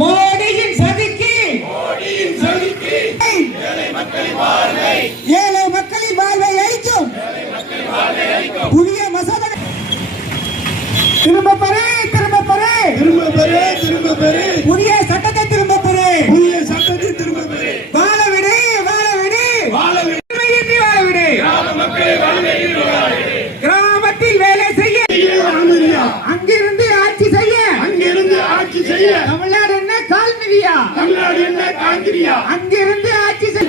மோடியின் சதிக்கு ஏழை மக்களின் வாழ்வை அளிக்கும் புதிய மசோதா திரும்ப பெறு புதிய சட்டத்தை திரும்ப பெறு வாழ விடு கிராமத்தில் வேலை செய்ய அங்கிருந்து ஆட்சி செய்ய தமிழ்நாடு என்ன கால்மிதியா அங்கிருந்து ஆட்சி செய்ய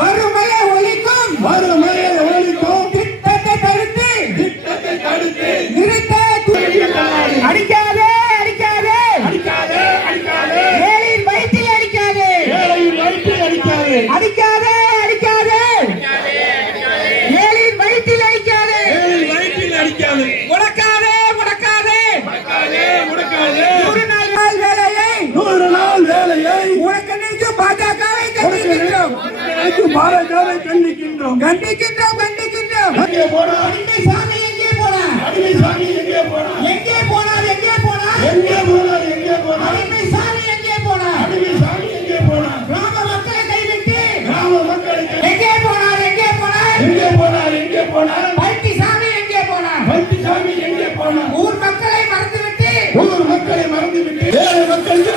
வறுமையை ஒழிக்கும் திட்டத்தை தடுத்து நிறுத்த அடிக்காதே ஏழையின் வயிற்றில் அடிக்காதே ஏழையின் வயிற்றில் அடிக்காதே முடக்காதே 100 நாள் வேலையை உனக்கு நினைக்கும் பாஜகவை கண்டிக்கின்றோம் அடிமை சாமி எங்கே போனார் அடிமை சாமி எங்கே போனார் கிராம மக்களை கைவிட்டு எங்கே போனார் பல்டி சாமி எங்கே போனார் ஊர் மக்களை மறந்துவிட்டு ஏழை மக்களுக்கு